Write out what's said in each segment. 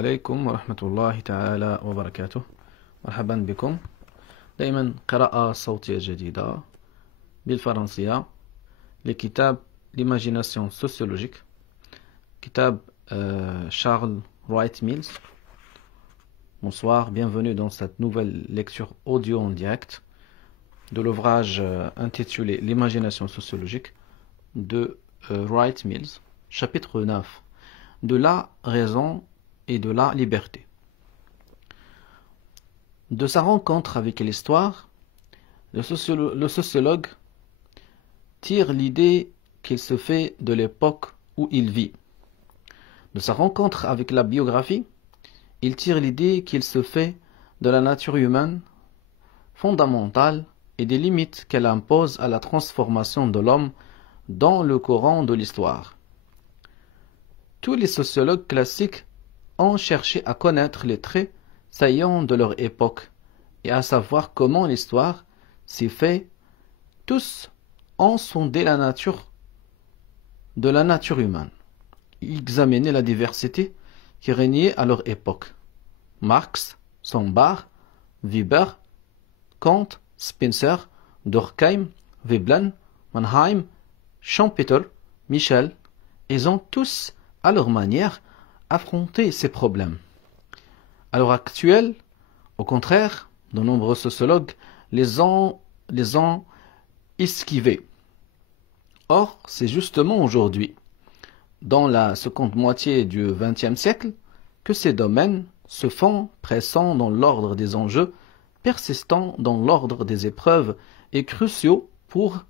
عليكم ورحمة الله تعالى وبركاته. مرحبا بكم. دائما قراءة صوتية جديدة بالفرنسية لكتاب L'imagination sociologique, كتاب Charles Wright Mills. Bonsoir, bienvenue dans cette nouvelle lecture audio en direct de l'ouvrage intitulé L'imagination sociologique de Wright Mills, chapitre 9, de la raison et de la liberté. De sa rencontre avec l'histoire, le sociologue tire l'idée qu'il se fait de l'époque où il vit. De sa rencontre avec la biographie, il tire l'idée qu'il se fait de la nature humaine fondamentale et des limites qu'elle impose à la transformation de l'homme dans le courant de l'histoire. Tous les sociologues classiques ont cherché à connaître les traits saillants de leur époque et à savoir comment l'histoire s'est faite. Tous ont sondé la nature de la nature humaine, examiné la diversité qui régnait à leur époque. Marx, Sombart, Weber, Kant, Spencer, Durkheim, Veblen, Mannheim, Schumpeter, Michel, ils ont tous, à leur manière, affronté ces problèmes. À l'heure actuelle, au contraire, de nombreux sociologues les ont esquivés. Or, c'est justement aujourd'hui, dans la seconde moitié du XXe siècle, que ces domaines se font pressants dans l'ordre des enjeux, persistants dans l'ordre des épreuves et cruciaux pour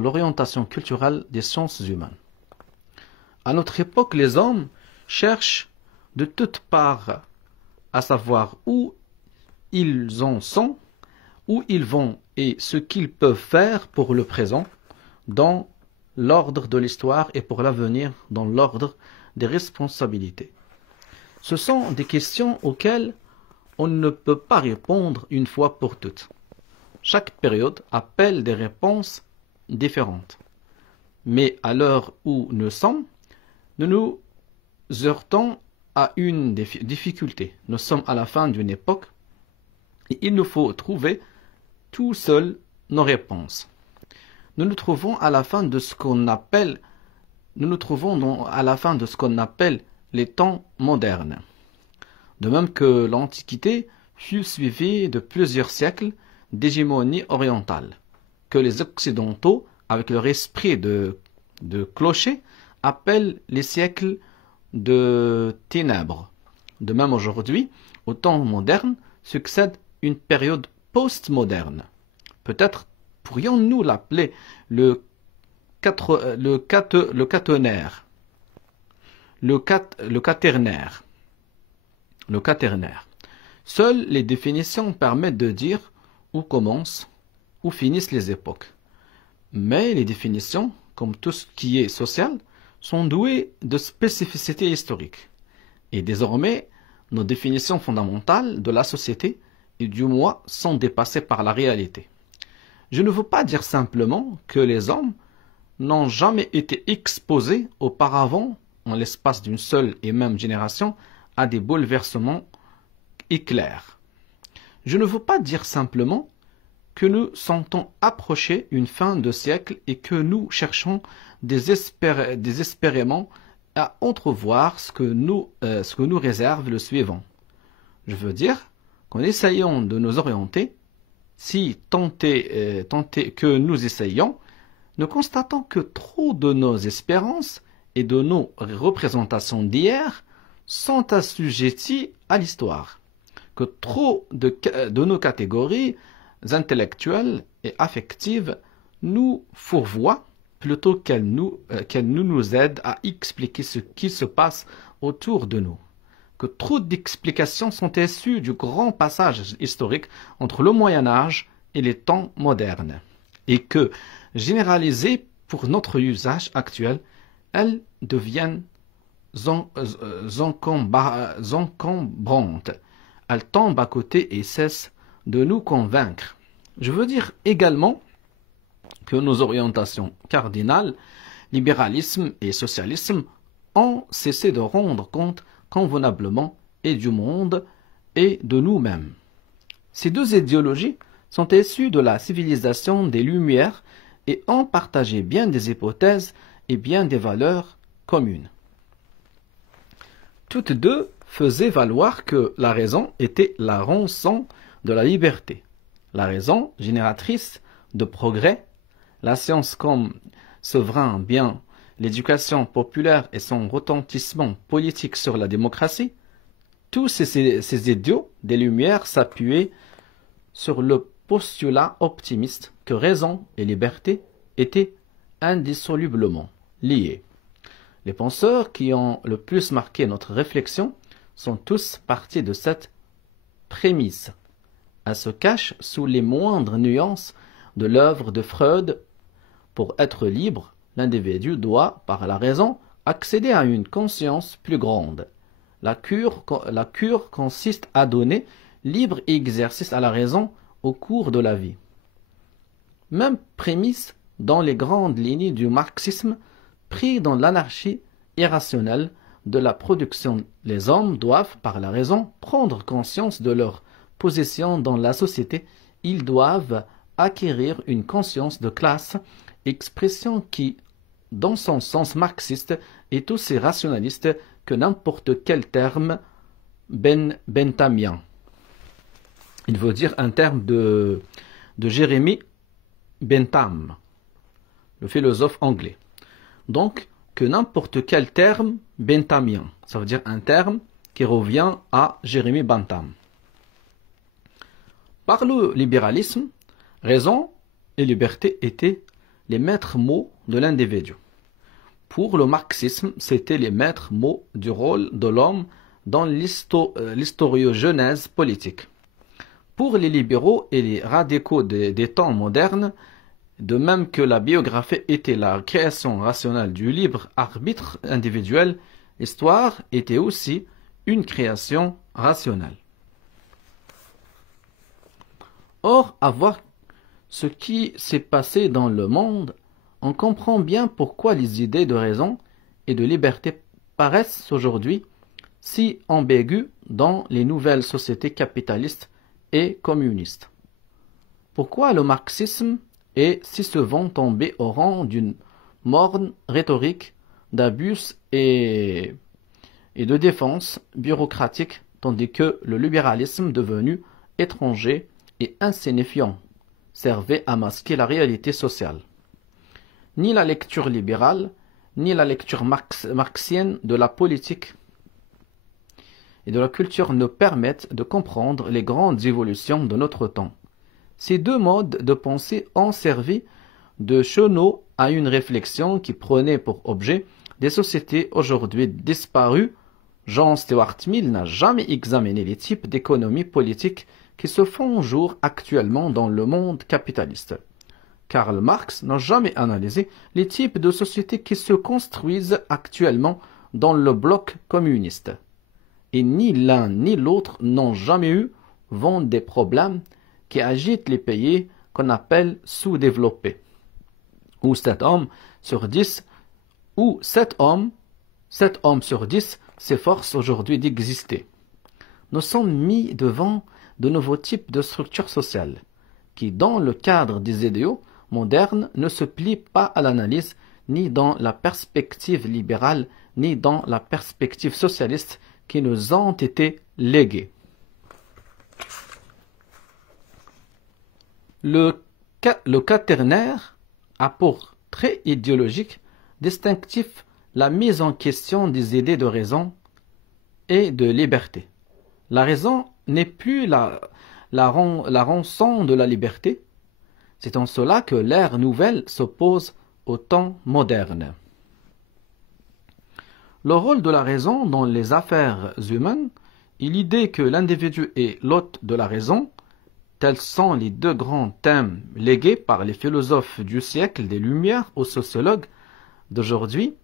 l'orientation culturelle des sciences humaines. À notre époque, les hommes cherchent de toutes parts à savoir où ils en sont, où ils vont et ce qu'ils peuvent faire pour le présent, dans l'ordre de l'histoire et pour l'avenir dans l'ordre des responsabilités. Ce sont des questions auxquelles on ne peut pas répondre une fois pour toutes. Chaque période appelle des réponses différentes. Mais à l'heure où nous sommes, nous nous heurtons à une difficulté. Nous sommes à la fin d'une époque et il nous faut trouver tout seul nos réponses. Nous nous trouvons à la fin de ce qu'on appelle les temps modernes. De même que l'Antiquité fut suivie de plusieurs siècles d'hégémonie orientale, que les Occidentaux, avec leur esprit de clocher, appellent les siècles de ténèbres. De même aujourd'hui, au temps moderne, succède une période post-moderne. Peut-être pourrions-nous l'appeler le quaternaire. Seules les définitions permettent de dire où commencent, où finissent les époques. Mais les définitions, comme tout ce qui est social, sont douées de spécificités historiques. Et désormais, nos définitions fondamentales de la société et du moi sont dépassées par la réalité. Je ne veux pas dire simplement que les hommes n'ont jamais été exposés auparavant, en l'espace d'une seule et même génération, à des bouleversements éclairs. Je ne veux pas dire simplement que nous sentons approcher une fin de siècle et que nous cherchons désespérément à entrevoir ce que nous réserve le suivant. Je veux dire qu'en essayant de nous orienter, si tant est que nous essayons, nous constatons que trop de nos espérances et de nos représentations d'hier sont assujetties à l'histoire, que trop de nos catégories intellectuelles et affectives nous fourvoient plutôt qu'elles nous aident à expliquer ce qui se passe autour de nous, que trop d'explications sont issues du grand passage historique entre le Moyen-Âge et les temps modernes, et que, généralisées pour notre usage actuel, elles deviennent encombrantes. Elles tombent à côté et cessent de nous convaincre. Je veux dire également que nos orientations cardinales, libéralisme et socialisme, ont cessé de rendre compte convenablement et du monde et de nous-mêmes. Ces deux idéologies sont issues de la civilisation des Lumières et ont partagé bien des hypothèses et bien des valeurs communes. Toutes deux faisaient valoir que la raison était la rançon de la liberté, la raison génératrice de progrès, la science comme souverain bien, l'éducation populaire et son retentissement politique sur la démocratie. Tous ces idiots des Lumières s'appuyaient sur le postulat optimiste que raison et liberté étaient indissolublement liés. Les penseurs qui ont le plus marqué notre réflexion sont tous partis de cette prémisse. Elle se cache sous les moindres nuances de l'œuvre de Freud. Pour être libre, l'individu doit, par la raison, accéder à une conscience plus grande. La cure consiste à donner libre exercice à la raison au cours de la vie. Même prémisse dans les grandes lignes du marxisme, pris dans l'anarchie irrationnelle de la production. Les hommes doivent, par la raison, prendre conscience de leur position dans la société. Ils doivent acquérir une conscience de classe, expression qui, dans son sens marxiste, est aussi rationaliste que n'importe quel terme benthamien. Il veut dire un terme de Jeremy Bentham, le philosophe anglais. Donc, que n'importe quel terme benthamien. Ça veut dire un terme qui revient à Jeremy Bentham. Par le libéralisme, raison et liberté étaient les maîtres mots de l'individu. Pour le marxisme, c'étaient les maîtres mots du rôle de l'homme dans l'historiogenèse politique. Pour les libéraux et les radicaux des temps modernes, de même que la biographie était la création rationnelle du libre arbitre individuel, l'histoire était aussi une création rationnelle. Or, à voir ce qui s'est passé dans le monde, on comprend bien pourquoi les idées de raison et de liberté paraissent aujourd'hui si ambiguës dans les nouvelles sociétés capitalistes et communistes. Pourquoi le marxisme est si souvent tombé au rang d'une morne rhétorique d'abus et de défense bureaucratique, tandis que le libéralisme devenu étranger et insignifiant servait à masquer la réalité sociale. Ni la lecture libérale, ni la lecture marxienne de la politique et de la culture ne permettent de comprendre les grandes évolutions de notre temps. Ces deux modes de pensée ont servi de chenaux à une réflexion qui prenait pour objet des sociétés aujourd'hui disparues. John Stuart Mill n'a jamais examiné les types d'économie politique qui se font jour actuellement dans le monde capitaliste. Karl Marx n'a jamais analysé les types de sociétés qui se construisent actuellement dans le bloc communiste. Et ni l'un ni l'autre n'ont jamais eu vent des problèmes qui agitent les pays qu'on appelle sous-développés, où 7 hommes sur 10 s'efforcent aujourd'hui d'exister. Nous sommes mis devant de nouveaux types de structures sociales, qui, dans le cadre des idéaux modernes, ne se plient pas à l'analyse, ni dans la perspective libérale, ni dans la perspective socialiste qui nous ont été léguées. Le cas ternaire a pour trait idéologique distinctif la mise en question des idées de raison et de liberté. La raison n'est plus la rançon de la liberté. C'est en cela que l'ère nouvelle s'oppose au temps moderne. Le rôle de la raison dans les affaires humaines et l'idée que l'individu est l'hôte de la raison, tels sont les deux grands thèmes légués par les philosophes du siècle des Lumières aux sociologues d'aujourd'hui.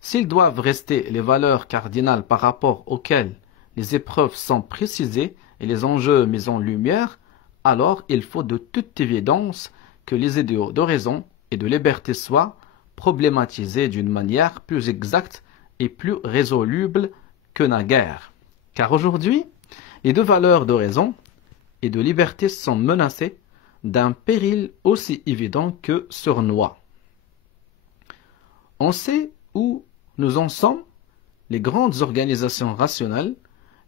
S'ils doivent rester les valeurs cardinales par rapport auxquelles les épreuves sont précisées et les enjeux mis en lumière, alors il faut de toute évidence que les idéaux de raison et de liberté soient problématisées d'une manière plus exacte et plus résoluble que naguère. Car aujourd'hui, les deux valeurs de raison et de liberté sont menacées d'un péril aussi évident que sournois. On sait où nous en sommes. Les grandes organisations rationnelles,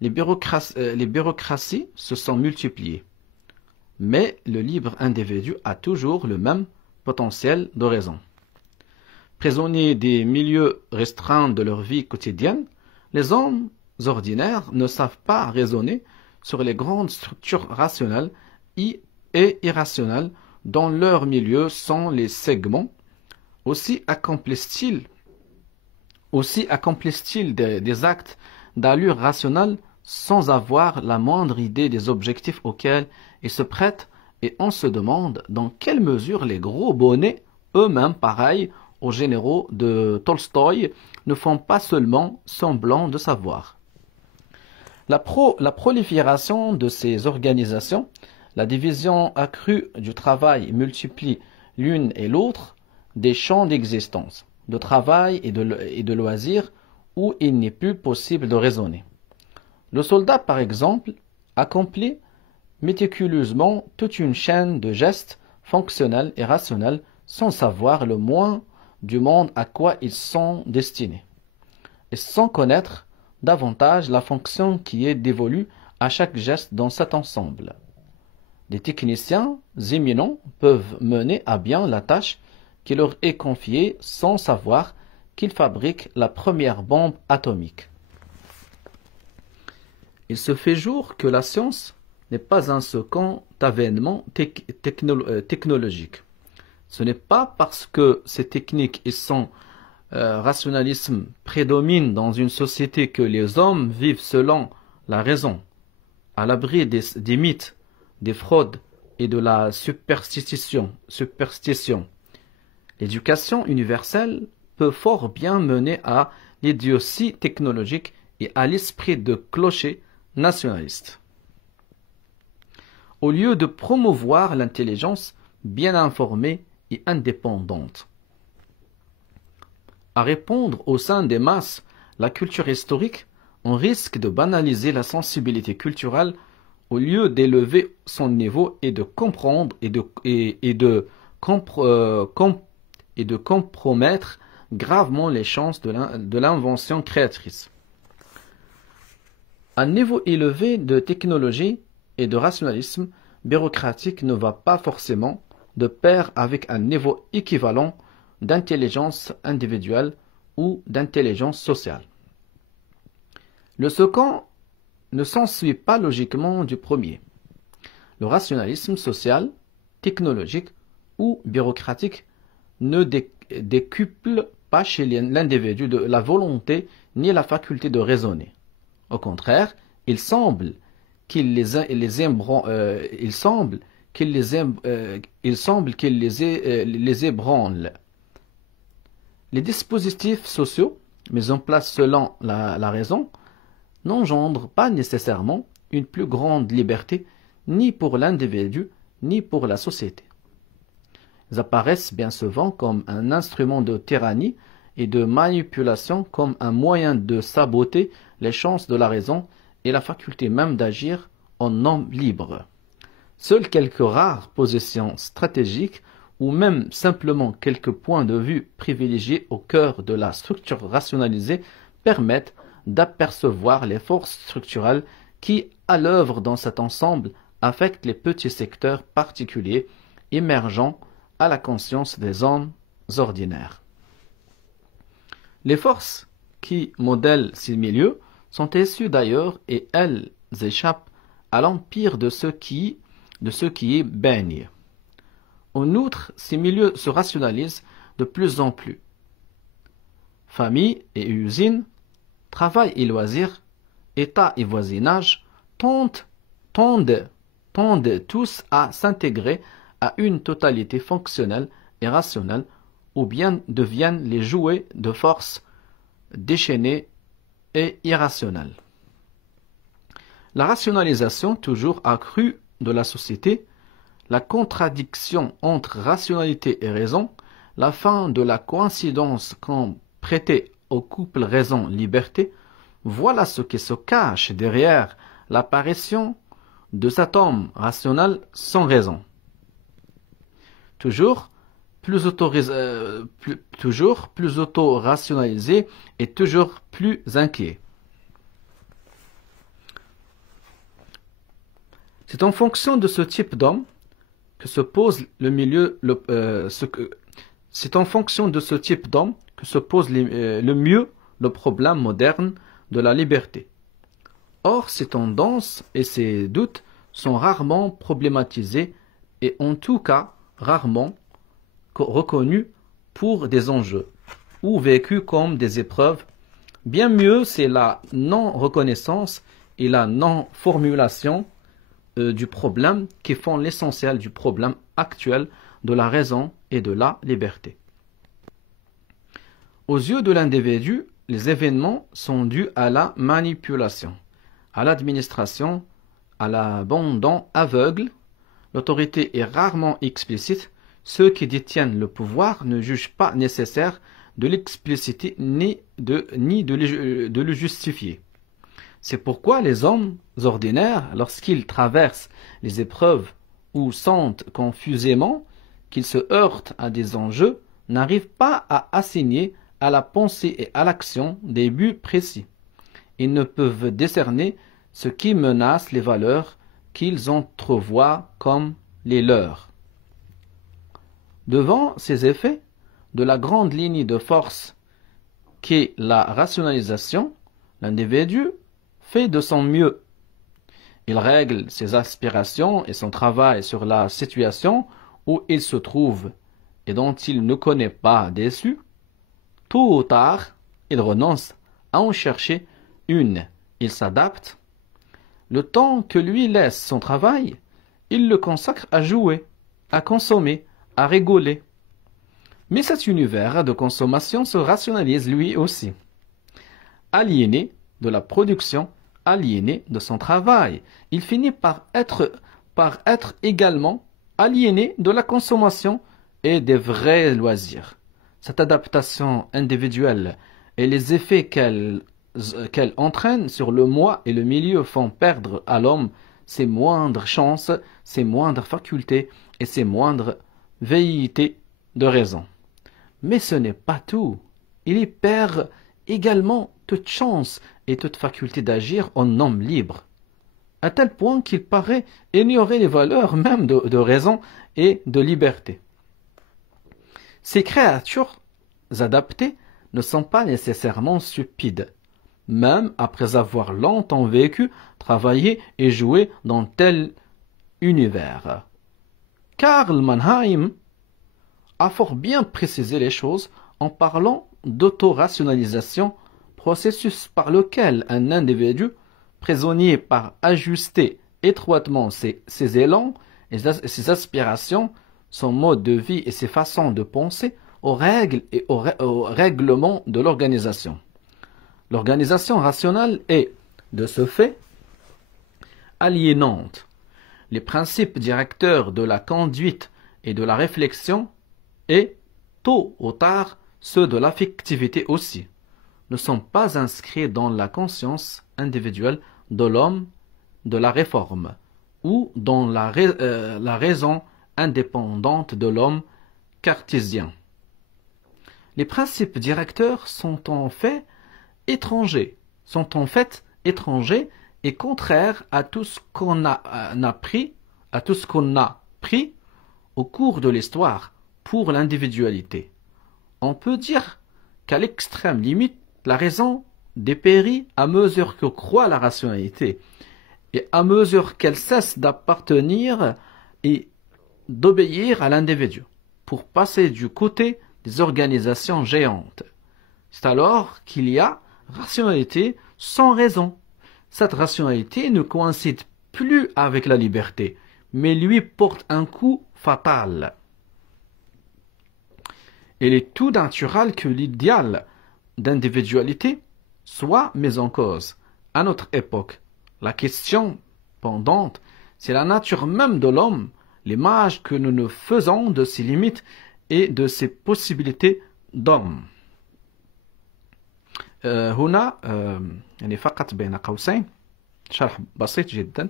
les bureaucraties se sont multipliées. Mais le libre individu a toujours le même potentiel de raison. Prisonniers des milieux restreints de leur vie quotidienne, les hommes ordinaires ne savent pas raisonner sur les grandes structures rationnelles et irrationnelles dont leurs milieux sont les segments. Aussi accomplissent-ils des actes d'allure rationnelle sans avoir la moindre idée des objectifs auxquels ils se prêtent, et on se demande dans quelle mesure les gros bonnets, eux-mêmes pareils aux généraux de Tolstoï, ne font pas seulement semblant de savoir. La prolifération de ces organisations, la division accrue du travail multiplie l'une et l'autre des champs d'existence, de travail et de loisirs où il n'est plus possible de raisonner. Le soldat, par exemple, accomplit méticuleusement toute une chaîne de gestes fonctionnels et rationnels sans savoir le moins du monde à quoi ils sont destinés, et sans connaître davantage la fonction qui est dévolue à chaque geste dans cet ensemble. Des techniciens éminents peuvent mener à bien la tâche qui leur est confiée sans savoir qu'ils fabriquent la première bombe atomique. Il se fait jour que la science n'est pas un second avènement technologique. Ce n'est pas parce que ces techniques et son rationalisme prédominent dans une société que les hommes vivent selon la raison, à l'abri des mythes, des fraudes et de la superstition. L'éducation universelle peut fort bien mener à l'idiotie technologique et à l'esprit de clocher nationaliste. Au lieu de promouvoir l'intelligence bien informée et indépendante. À répondre au sein des masses la culture historique, on risque de banaliser la sensibilité culturelle au lieu d'élever son niveau et de comprendre et de compromettre gravement les chances de l'invention créatrice. Un niveau élevé de technologie et de rationalisme bureaucratique ne va pas forcément de pair avec un niveau équivalent d'intelligence individuelle ou d'intelligence sociale. Le second ne s'ensuit pas logiquement du premier. Le rationalisme social, technologique ou bureaucratique ne décuple pas chez l'individu de la volonté ni la faculté de raisonner. Au contraire, il semble qu'il les ébranle. Les dispositifs sociaux, mis en place selon la raison, n'engendrent pas nécessairement une plus grande liberté ni pour l'individu ni pour la société. Ils apparaissent bien souvent comme un instrument de tyrannie et de manipulation, comme un moyen de saboter les chances de la raison et la faculté même d'agir en homme libre. Seules quelques rares positions stratégiques ou même simplement quelques points de vue privilégiés au cœur de la structure rationalisée permettent d'apercevoir les forces structurelles qui, à l'œuvre dans cet ensemble, affectent les petits secteurs particuliers émergeant à la conscience des hommes ordinaires. Les forces qui modèlent ces milieux sont issues d'ailleurs et elles échappent à l'empire de ceux qui y baignent. En outre, ces milieux se rationalisent de plus en plus. Famille et usines, travail et loisirs, État et voisinage tendent tous à s'intégrer à une totalité fonctionnelle et rationnelle, ou bien deviennent les jouets de forces déchaînées et irrationnelles. La rationalisation toujours accrue de la société, la contradiction entre rationalité et raison, la fin de la coïncidence qu'ont prêté au couple raison-liberté, voilà ce qui se cache derrière l'apparition de cet homme rationnel sans raison. Toujours plus auto-rationalisé et toujours plus inquiet. C'est en fonction de ce type d'homme que se pose le mieux le problème moderne de la liberté. Or, ces tendances et ces doutes sont rarement problématisés et en tout cas rarement reconnus pour des enjeux ou vécus comme des épreuves. Bien mieux, c'est la non-reconnaissance et la non-formulation du problème qui font l'essentiel du problème actuel de la raison et de la liberté. Aux yeux de l'individu, les événements sont dus à la manipulation, à l'administration, à l'abandon aveugle. L'autorité est rarement explicite. Ceux qui détiennent le pouvoir ne jugent pas nécessaire de l'expliciter ni de le justifier. C'est pourquoi les hommes ordinaires, lorsqu'ils traversent les épreuves ou sentent confusément qu'ils se heurtent à des enjeux, n'arrivent pas à assigner à la pensée et à l'action des buts précis. Ils ne peuvent décerner ce qui menace les valeurs qu'ils entrevoient comme les leurs. Devant ces effets de la grande ligne de force qu'est la rationalisation, l'individu fait de son mieux. Il règle ses aspirations et son travail sur la situation où il se trouve et dont il ne connaît pas d'issue. Tôt ou tard, il renonce à en chercher une. Il s'adapte. Le temps que lui laisse son travail, il le consacre à jouer, à consommer, à rigoler. Mais cet univers de consommation se rationalise lui aussi. Aliéné de la production, aliéné de son travail, il finit par être également aliéné de la consommation et des vrais loisirs. Cette adaptation individuelle et les effets qu'elle entraîne sur le moi et le milieu font perdre à l'homme ses moindres chances, ses moindres facultés et ses moindres velléités de raison. Mais ce n'est pas tout. Il y perd également toute chance et toute faculté d'agir en homme libre, à tel point qu'il paraît ignorer les valeurs même de raison et de liberté. Ces créatures adaptées ne sont pas nécessairement stupides, même après avoir longtemps vécu, travaillé et joué dans tel univers. Karl Mannheim a fort bien précisé les choses en parlant d'auto-rationalisation, processus par lequel un individu, prisonnier par ajuster étroitement ses élans et ses aspirations, son mode de vie et ses façons de penser aux règles et au règlement de l'organisation. L'organisation rationnelle est, de ce fait, aliénante. Les principes directeurs de la conduite et de la réflexion, et, tôt ou tard, ceux de l'affectivité aussi, ne sont pas inscrits dans la conscience individuelle de l'homme de la réforme, ou dans la raison indépendante de l'homme cartésien. Les principes directeurs sont en fait étrangers et contraires à tout ce qu'on a pris au cours de l'histoire pour l'individualité. On peut dire qu'à l'extrême limite, la raison dépérit à mesure que croît la rationalité et à mesure qu'elle cesse d'appartenir et d'obéir à l'individu pour passer du côté des organisations géantes. C'est alors qu'il y a rationalité sans raison. Cette rationalité ne coïncide plus avec la liberté, mais lui porte un coup fatal. Il est tout naturel que l'idéal d'individualité soit mis en cause. À notre époque, la question pendante, c'est la nature même de l'homme, l'image que nous nous faisons de ses limites et de ses possibilités d'homme. هنا يعني فقط بين قوسين شرح بسيط جدا.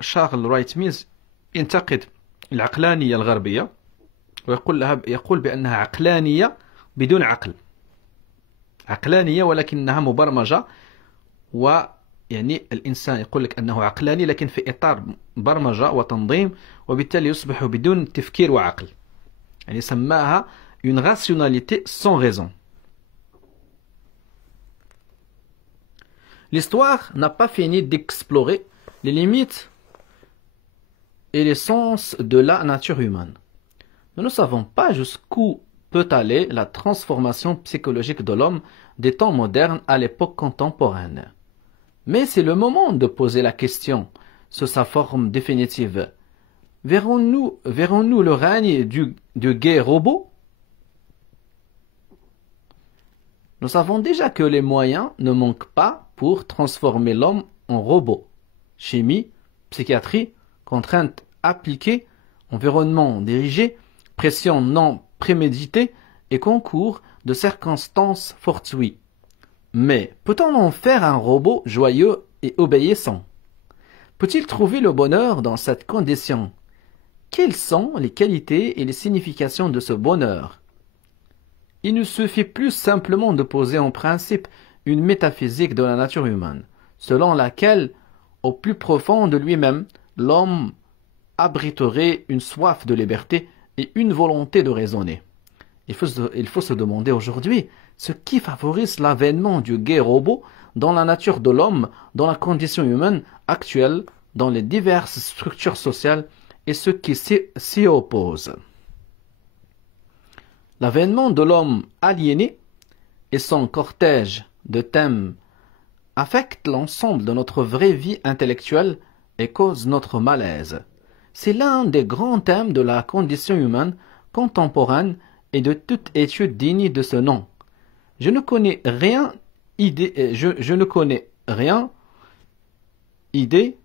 شارل رايت ميز ينتقد العقلانية الغربية يقول بأنها عقلانية بدون عقل، عقلانية ولكنها مبرمجة، ويعني الإنسان يقول لك أنه عقلاني لكن في إطار برمجة وتنظيم، وبالتالي يصبح بدون تفكير وعقل، يعني سماها une rationalité sans raison. L'histoire n'a pas fini d'explorer les limites et les sens de la nature humaine. Nous ne savons pas jusqu'où peut aller la transformation psychologique de l'homme des temps modernes à l'époque contemporaine. Mais c'est le moment de poser la question sur sa forme définitive. Verrons-nous le règne du gay robot? Nous savons déjà que les moyens ne manquent pas pour transformer l'homme en robot. Chimie, psychiatrie, contraintes appliquées, environnement dirigé, pression non préméditée et concours de circonstances fortuites. Mais peut-on en faire un robot joyeux et obéissant? Peut-il trouver le bonheur dans cette condition? Quelles sont les qualités et les significations de ce bonheur? Il ne suffit plus simplement de poser en principe une métaphysique de la nature humaine, selon laquelle, au plus profond de lui-même, l'homme abriterait une soif de liberté et une volonté de raisonner. Il faut se demander aujourd'hui ce qui favorise l'avènement du gay robot dans la nature de l'homme, dans la condition humaine actuelle, dans les diverses structures sociales et ce qui s'y oppose. L'avènement de l'homme aliéné et son cortège de thèmes affectent l'ensemble de notre vraie vie intellectuelle et cause notre malaise. C'est l'un des grands thèmes de la condition humaine contemporaine et de toute étude digne de ce nom. Je ne connais rien, idée,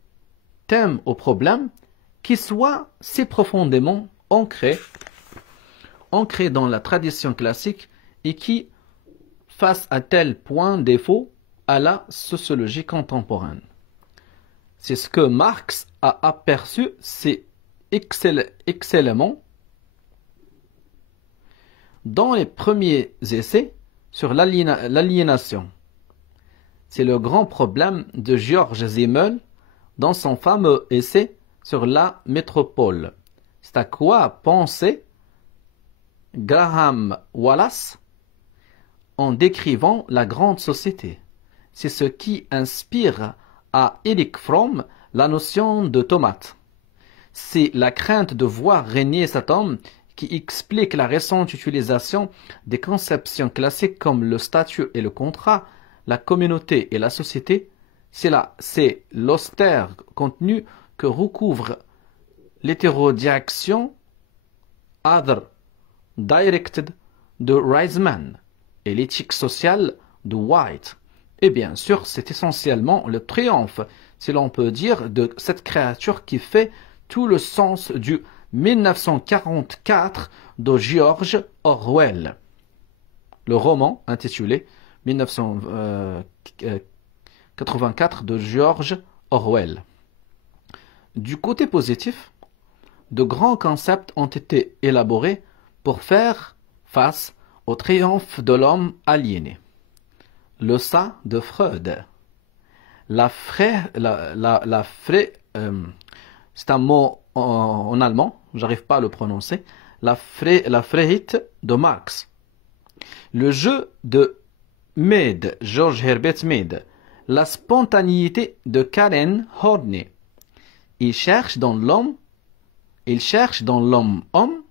thème ou problème qui soit si profondément ancré dans la tradition classique et qui fasse à tel point défaut à la sociologie contemporaine. C'est ce que Marx a aperçu si excellemment dans les premiers essais sur l'aliénation. C'est le grand problème de George Simmel dans son fameux essai sur la métropole. C'est à quoi pensait Graham Wallace en décrivant la grande société. C'est ce qui inspire à Erich Fromm la notion de tomate. C'est la crainte de voir régner cet homme qui explique la récente utilisation des conceptions classiques comme le statut et le contrat, la communauté et la société. C'est l'austère contenu que recouvre l'hétérodiaction Other Directed de Reisman et l'éthique sociale de White. Et bien sûr, c'est essentiellement le triomphe, si l'on peut dire, de cette créature qui fait tout le sens du 1944 de George Orwell. Le roman intitulé 1984 de George Orwell. Du côté positif, de grands concepts ont été élaborés pour faire face au triomphe de l'homme aliéné. Le ça de Freud. C'est un mot en allemand, j'arrive pas à le prononcer. La Freiheit de Marx. Le jeu de Mead, George Herbert Mead. La spontanéité de Karen Horney. Il cherche dans l'homme homme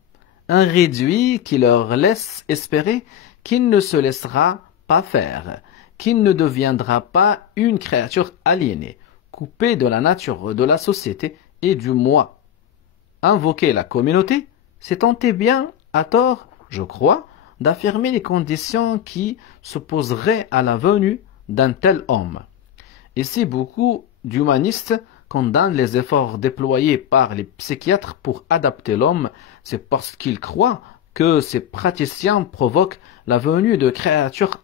un réduit qui leur laisse espérer qu'il ne se laissera pas faire, qu'il ne deviendra pas une créature aliénée, coupée de la nature de la société et du moi. Invoquer la communauté, c'est tenter bien, à tort, je crois, d'affirmer les conditions qui s'opposeraient à la venue d'un tel homme. Et si beaucoup d'humanistes condamne les efforts déployés par les psychiatres pour adapter l'homme, c'est parce qu'ils croient que ces praticiens provoquent la venue de créatures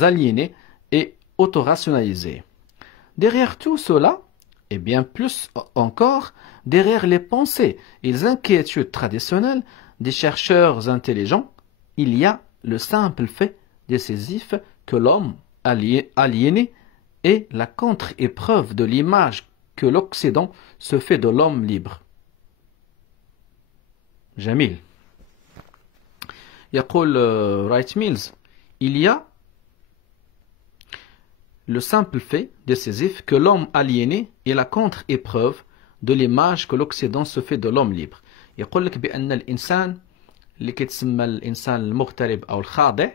aliénées et autorationalisées. Derrière tout cela, et bien plus encore, derrière les pensées et les inquiétudes traditionnelles des chercheurs intelligents, il y a le simple fait décisif que l'homme aliéné est la contre-épreuve de l'image que l'Occident se fait de l'homme libre. Jamil. يقول Wright Mills, il y a le simple fait décisif que l'homme aliéné est la contre-épreuve de l'image que l'Occident se fait de l'homme libre. يقول لك بأن الإنسان اللي كيتسمى الإنسان المغترب أو الخاضع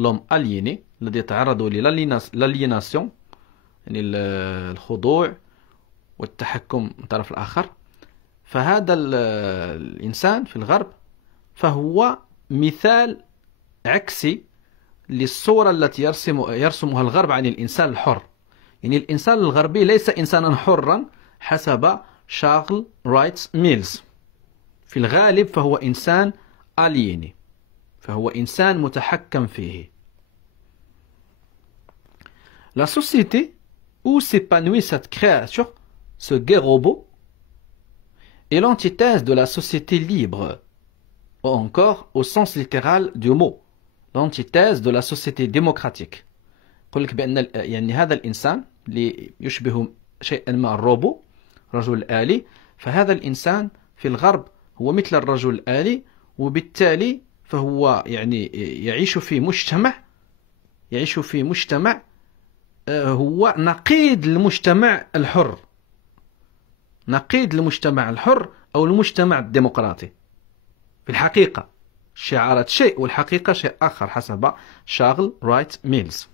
l'homme aliéné الذي يتعرض للاليناسيون يعني الخضوع والتحكم من الطرف الآخر فهذا الإنسان في الغرب فهو مثال عكسي للصورة التي يرسمها الغرب عن الإنسان الحر. يعني الإنسان الغربي ليس إنسانا حرا حسب شارل رايت ميلز. في الغالب فهو إنسان aliéné. فهو إنسان متحكم فيه. La société où s'épanouit cette créature, ce gai robot, est l'antithèse de la société libre, ou encore au sens littéral du mot, l'antithèse de la société démocratique. يقول لك بأن يعني هذا الإنسان اللي يشبه شيئا ما الروبو رجل آلي فهذا الإنسان في الغرب هو مثل الرجل الآلي وبالتالي فهو يعني يعيش في مجتمع هو نقيض المجتمع الحر أو المجتمع الديمقراطي في الحقيقة الشعارات شيء والحقيقة شيء آخر حسب شارل رايت ميلز.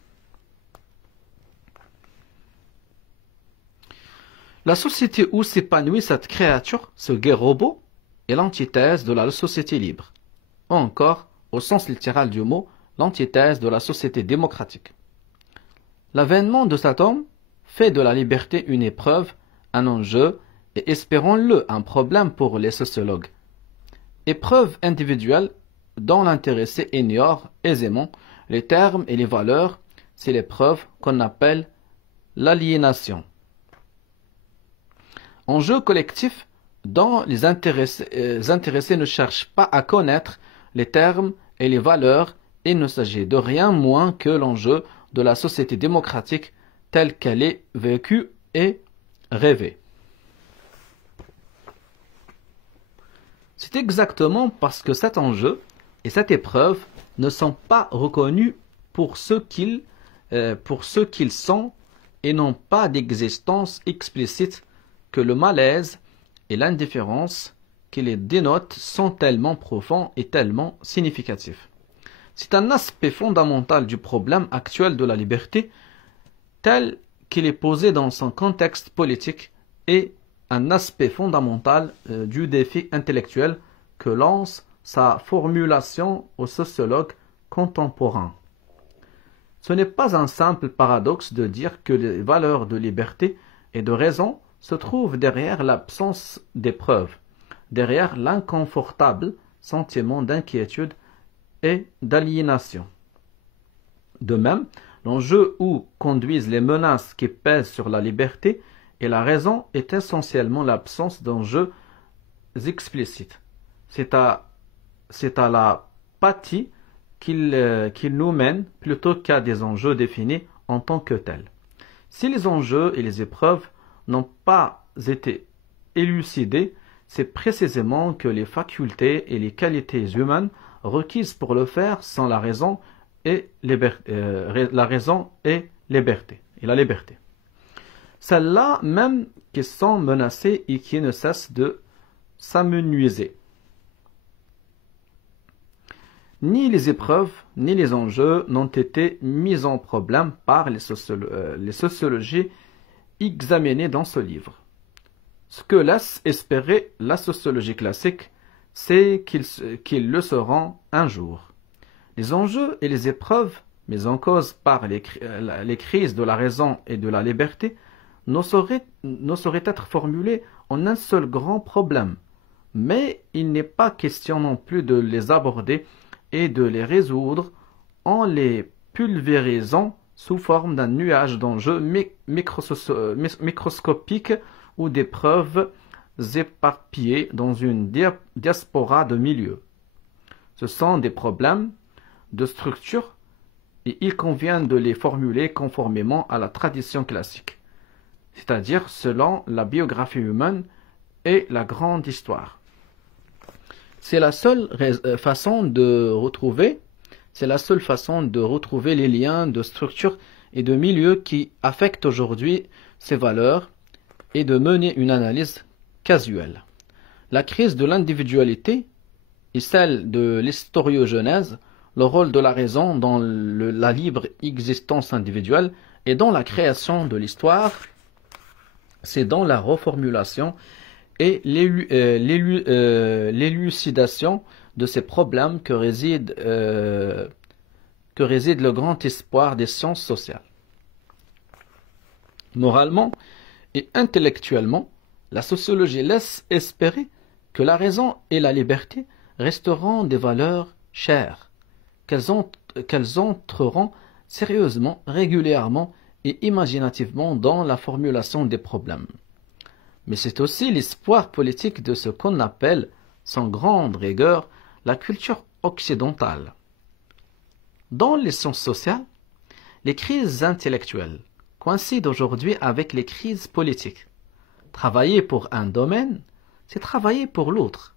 La société où s'épanouit cette créature, ce gai robot, est l'antithèse de la société libre, ou encore, au sens littéral du mot, l'antithèse de la société démocratique. L'avènement de cet homme fait de la liberté une épreuve, un enjeu, et espérons-le, un problème pour les sociologues. Épreuve individuelle dont l'intéressé ignore aisément les termes et les valeurs, c'est l'épreuve qu'on appelle l'aliénation. Enjeu collectif dont les intéressés ne cherchent pas à connaître les termes et les valeurs, il ne s'agit de rien moins que l'enjeu de la société démocratique telle qu'elle est vécue et rêvée. C'est exactement parce que cet enjeu et cette épreuve ne sont pas reconnus pour ce qu'ils sont et n'ont pas d'existence explicite que le malaise et l'indifférence qui les dénotent sont tellement profonds et tellement significatifs. C'est un aspect fondamental du problème actuel de la liberté tel qu'il est posé dans son contexte politique et un aspect fondamental du défi intellectuel que lance sa formulation aux sociologues contemporains. Ce n'est pas un simple paradoxe de dire que les valeurs de liberté et de raison se trouvent derrière l'absence d'épreuves, derrière l'inconfortable sentiment d'inquiétude et d'aliénation. De même, l'enjeu où conduisent les menaces qui pèsent sur la liberté et la raison est essentiellement l'absence d'enjeux explicites. C'est à la l'apathie qu'il nous mène plutôt qu'à des enjeux définis en tant que tels. Si les enjeux et les épreuves n'ont pas été élucidés, c'est précisément que les facultés et les qualités humaines requises pour le faire sont la raison et la liberté. Celles-là même qui sont menacées et qui ne cessent de s'amenuiser. Ni les épreuves, ni les enjeux n'ont été mis en problème par les sociologies examinées dans ce livre. Ce que laisse espérer la sociologie classique, c'est qu'ils le seront un jour. Les enjeux et les épreuves, mis en cause par les crises de la raison et de la liberté, ne saurait être formulée en un seul grand problème. Mais il n'est pas question non plus de les aborder et de les résoudre en les pulvérisant sous forme d'un nuage d'enjeux microscopiques ou d'épreuves éparpillées dans une diaspora de milieux. Ce sont des problèmes de structure et il convient de les formuler conformément à la tradition classique, c'est-à-dire selon la biographie humaine et la grande histoire. C'est la seule façon de retrouver les liens de structure et de milieu qui affectent aujourd'hui ces valeurs et de mener une analyse casuelle. La crise de l'individualité et celle de l'historiogenèse, le rôle de la raison dans la libre existence individuelle et dans la création de l'histoire, c'est dans la reformulation et l'élucidation de ces problèmes que réside le grand espoir des sciences sociales. Moralement et intellectuellement, la sociologie laisse espérer que la raison et la liberté resteront des valeurs chères, qu'elles entreront sérieusement, régulièrement et imaginativement dans la formulation des problèmes. Mais c'est aussi l'espoir politique de ce qu'on appelle, sans grande rigueur, la culture occidentale. Dans les sciences sociales, les crises intellectuelles coïncident aujourd'hui avec les crises politiques. Travailler pour un domaine, c'est travailler pour l'autre.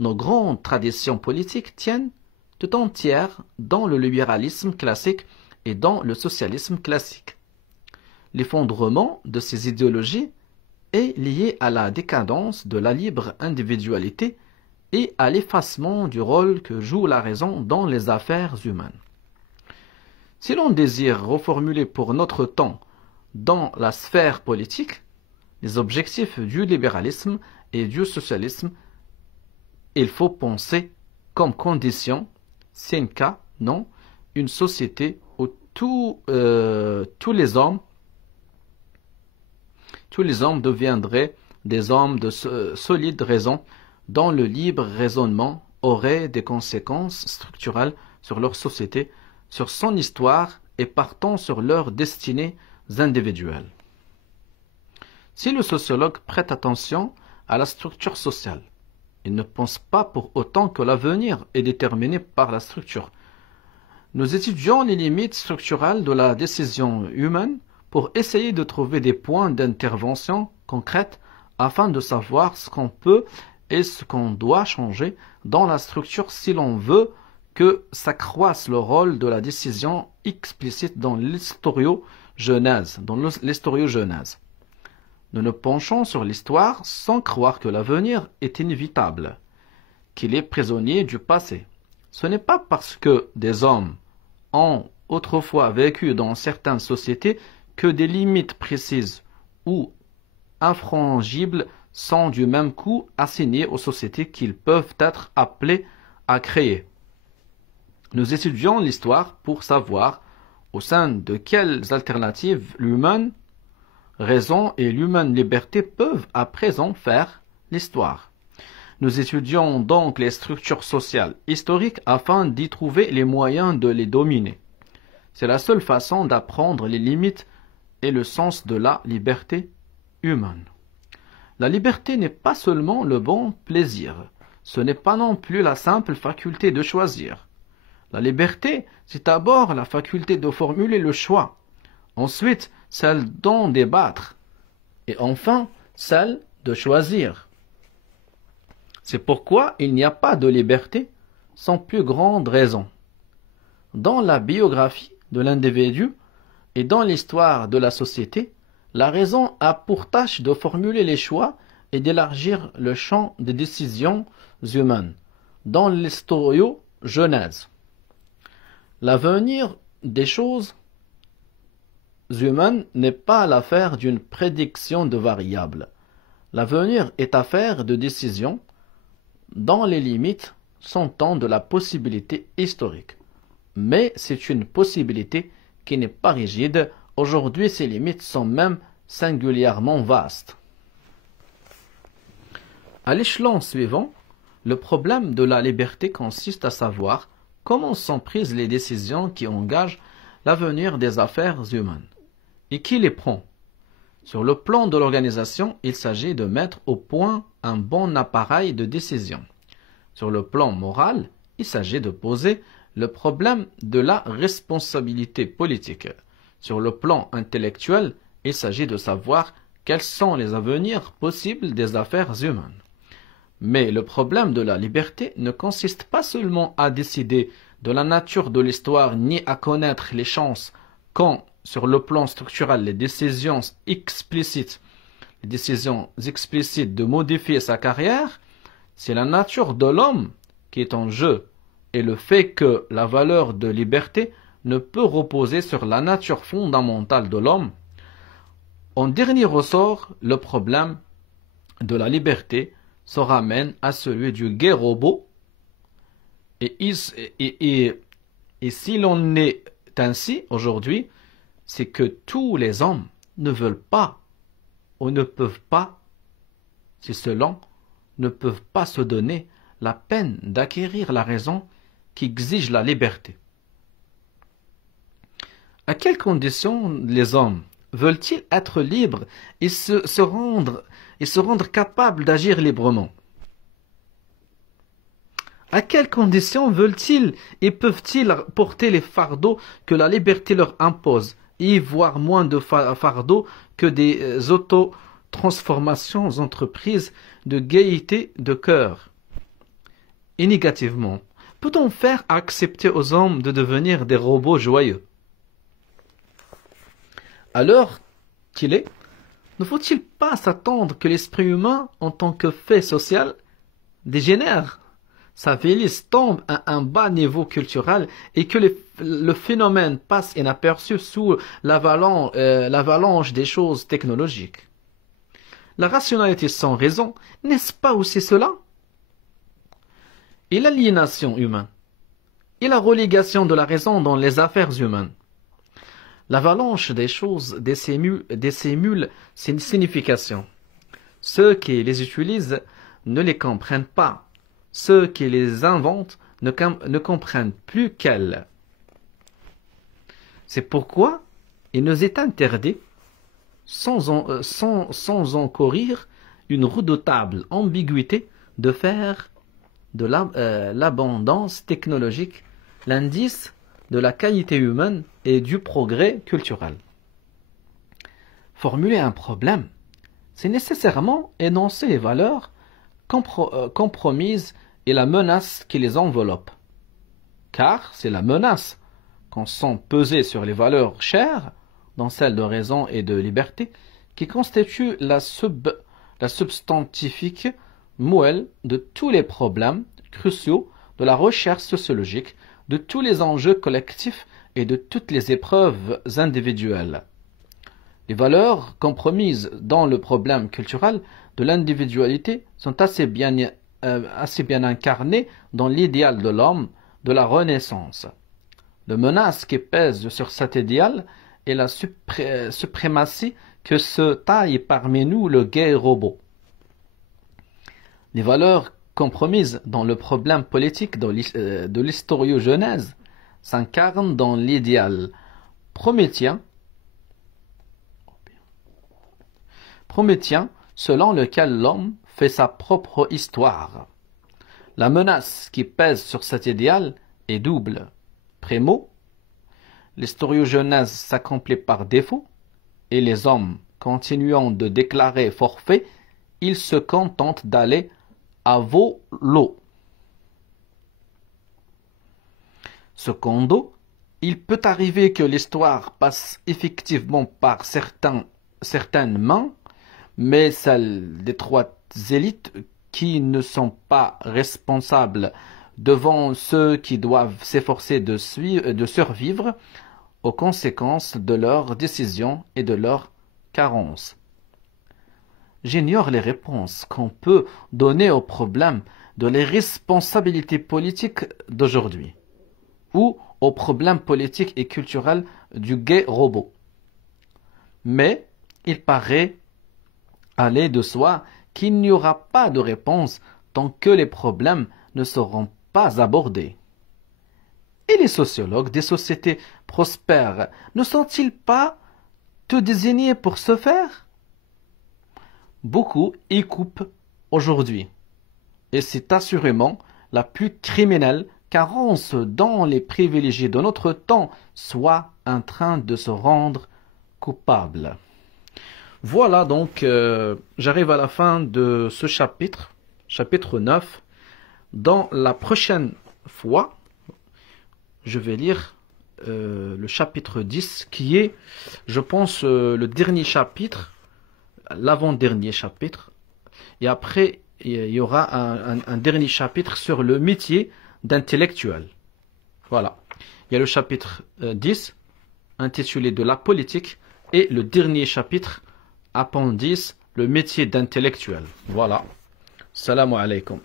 Nos grandes traditions politiques tiennent tout entières dans le libéralisme classique et dans le socialisme classique. L'effondrement de ces idéologies est lié à la décadence de la libre individualité et à l'effacement du rôle que joue la raison dans les affaires humaines. Si l'on désire reformuler pour notre temps dans la sphère politique les objectifs du libéralisme et du socialisme, il faut penser comme condition, sine qua non, une société où tous les hommes deviendraient des hommes de solide raison dont le libre raisonnement aurait des conséquences structurelles sur leur société, sur son histoire et partant sur leurs destinées individuelles. Si le sociologue prête attention à la structure sociale, il ne pense pas pour autant que l'avenir est déterminé par la structure. Nous étudions les limites structurelles de la décision humaine pour essayer de trouver des points d'intervention concrètes afin de savoir ce qu'on peut et ce qu'on doit changer dans la structure si l'on veut que s'accroisse le rôle de la décision explicite dans l'historiogenèse. Nous nous penchons sur l'histoire sans croire que l'avenir est inévitable, qu'il est prisonnier du passé. Ce n'est pas parce que des hommes ont autrefois vécu dans certaines sociétés que des limites précises ou infrangibles sont du même coup assignées aux sociétés qu'ils peuvent être appelés à créer. Nous étudions l'histoire pour savoir au sein de quelles alternatives l'humaine raison et l'humaine liberté peuvent à présent faire l'histoire. Nous étudions donc les structures sociales historiques afin d'y trouver les moyens de les dominer. C'est la seule façon d'apprendre les limites et le sens de la liberté humaine. La liberté n'est pas seulement le bon plaisir, ce n'est pas non plus la simple faculté de choisir. La liberté, c'est d'abord la faculté de formuler le choix, ensuite celle d'en débattre, et enfin celle de choisir. C'est pourquoi il n'y a pas de liberté sans plus grande raison. Dans la biographie de l'individu et dans l'histoire de la société, la raison a pour tâche de formuler les choix et d'élargir le champ des décisions humaines. Dans l'historiogenèse, l'avenir des choses humaines n'est pas l'affaire d'une prédiction de variables. L'avenir est affaire de décisions dans les limites s'entend de la possibilité historique. Mais c'est une possibilité qui n'est pas rigide. Aujourd'hui, ces limites sont même singulièrement vaste. À l'échelon suivant, le problème de la liberté consiste à savoir comment sont prises les décisions qui engagent l'avenir des affaires humaines et qui les prend. Sur le plan de l'organisation, il s'agit de mettre au point un bon appareil de décision. Sur le plan moral, il s'agit de poser le problème de la responsabilité politique. Sur le plan intellectuel, il s'agit de savoir quels sont les avenirs possibles des affaires humaines. Mais le problème de la liberté ne consiste pas seulement à décider de la nature de l'histoire ni à connaître les chances quand, sur le plan structurel, les décisions explicites de modifier sa carrière, c'est la nature de l'homme qui est en jeu et le fait que la valeur de liberté ne peut reposer sur la nature fondamentale de l'homme. En dernier ressort, le problème de la liberté se ramène à celui du gai robot et si l'on est ainsi aujourd'hui, c'est que tous les hommes ne veulent pas ou ne peuvent pas, si ceux-là ne peuvent pas se donner la peine d'acquérir la raison qui exige la liberté. À quelles conditions les hommes veulent-ils être libres et se rendre capables d'agir librement? À quelles conditions veulent-ils et peuvent-ils porter les fardeaux que la liberté leur impose, et voire moins de fardeaux que des auto-transformations entreprises de gaieté de cœur? Et négativement, peut-on faire accepter aux hommes de devenir des robots joyeux? À l'heure qu'il est, ne faut-il pas s'attendre que l'esprit humain, en tant que fait social, dégénère, s'avilisse, tombe à un bas niveau culturel et que le phénomène passe inaperçu sous l'avalanche des choses technologiques? La rationalité sans raison, n'est-ce pas aussi cela? Et l'aliénation humaine, et la relégation de la raison dans les affaires humaines. L'avalanche des choses dissimule ses significations. Ceux qui les utilisent ne les comprennent pas. Ceux qui les inventent ne comprennent plus qu'elles. C'est pourquoi il nous est interdit, sans encourir une redoutable ambiguïté, de faire de l'abondance technologique l'indice de la qualité humaine et du progrès culturel. Formuler un problème, c'est nécessairement énoncer les valeurs compromises et la menace qui les enveloppe. Car c'est la menace qu'on sent peser sur les valeurs chères, dans celles de raison et de liberté, qui constitue la substantifique moelle de tous les problèmes cruciaux de la recherche sociologique, de tous les enjeux collectifs et de toutes les épreuves individuelles. Les valeurs compromises dans le problème culturel de l'individualité sont assez bien incarnées dans l'idéal de l'homme de la Renaissance. La menace qui pèse sur cet idéal est la suprématie que se taille parmi nous le gai robot. Les valeurs compromises dans le problème politique de l'historiogenèse s'incarnent dans l'idéal prométhien selon lequel l'homme fait sa propre histoire. La menace qui pèse sur cet idéal est double. Primo, l'historiogenèse s'accomplit par défaut, et les hommes continuant de déclarer forfait, ils se contentent d'aller à volo. Secondo, il peut arriver que l'histoire passe effectivement par certaines mains, mais celles d'étroites élites qui ne sont pas responsables devant ceux qui doivent s'efforcer de survivre aux conséquences de leurs décisions et de leurs carences. J'ignore les réponses qu'on peut donner au problème de l'irresponsabilité politique d'aujourd'hui, ou au problème politique et culturel du gai robot. Mais il paraît aller de soi qu'il n'y aura pas de réponse tant que les problèmes ne seront pas abordés. Et les sociologues des sociétés prospères ne sont-ils pas te désignés pour ce faire? Beaucoup y coupent aujourd'hui. Et c'est assurément la plus criminelle carence dont les privilégiés de notre temps soient en train de se rendre coupables. Voilà donc, j'arrive à la fin de ce chapitre, chapitre 9. Dans la prochaine fois, je vais lire le chapitre 10 qui est, je pense, le dernier chapitre, l'avant-dernier chapitre. Et après, il y aura un dernier chapitre sur le métier d'intellectuel. Voilà. Il y a le chapitre 10 intitulé de la politique et le dernier chapitre appendice, le métier d'intellectuel. Voilà. Salam alaikum.